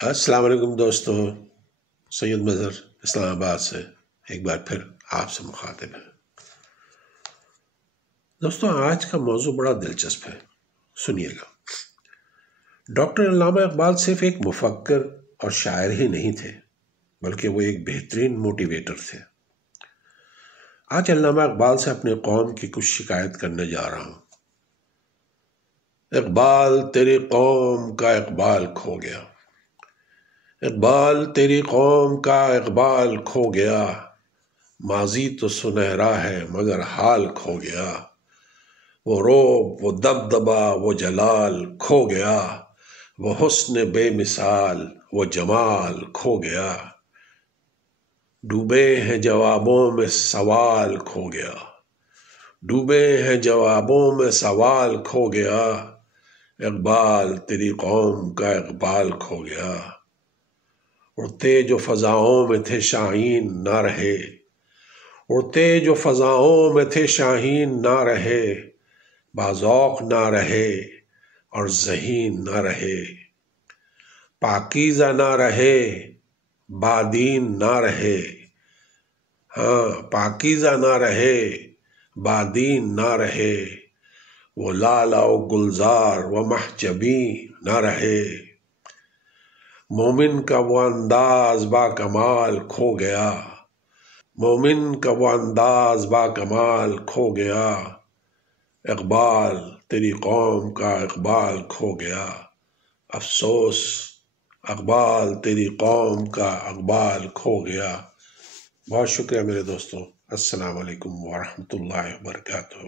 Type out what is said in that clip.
السلام علیکم دوستو، سید مظہر اسلام آباد سے ایک بار پھر آپ سے مخاطب ہے۔ دوستو، آج کا موضوع بڑا دلچسپ ہے، سنیے گا۔ ڈاکٹر علامہ اقبال صرف ایک مفکر اور شاعر ہی نہیں تھے، بلکہ وہ ایک بہترین موٹیویٹر تھے۔ آج علامہ اقبال سے اپنے قوم کی کچھ شکایت کرنے جا رہا ہوں۔ اقبال تیری قوم کا اقبال کھو گیا، اقبال تیری قوم کا اقبال کھو گیا، ماضی تو سنہرا ہے مگر حال کھو گیا، وہ روب وہ دبدبا وہ جلال کھو گیا، وہ حسن بے مثال وہ جمال کھو گیا، ڈوبے ہیں جوابوں میں سوال کھو گیا، ڈوبے ہیں جوابوں میں سوال کھو گیا، اقبال تیری قوم کا اقبال کھو گیا، اڑتے جو فضاؤں میں تھے شاہین نہ رہے، اڑتے جو فضاؤں میں تھے شاہین نہ رہے، باذوق نہ رہے اور ذہین نہ رہے، پاکیزہ نہ رہے بادین نہ رہے، پاکیزہ نہ رہے بادین نہ رہے، وہ لالہ و گلزار و محجبی نہ رہے، مومن کا وہ انداز با کمال کھو گیا، مومن کا وہ انداز با کمال کھو گیا، اقبال تیری قوم کا اقبال کھو گیا، افسوس اقبال تیری قوم کا اقبال کھو گیا۔ بہت شکریہ میرے دوستوں، السلام علیکم ورحمۃ اللہ وبرکاتہ۔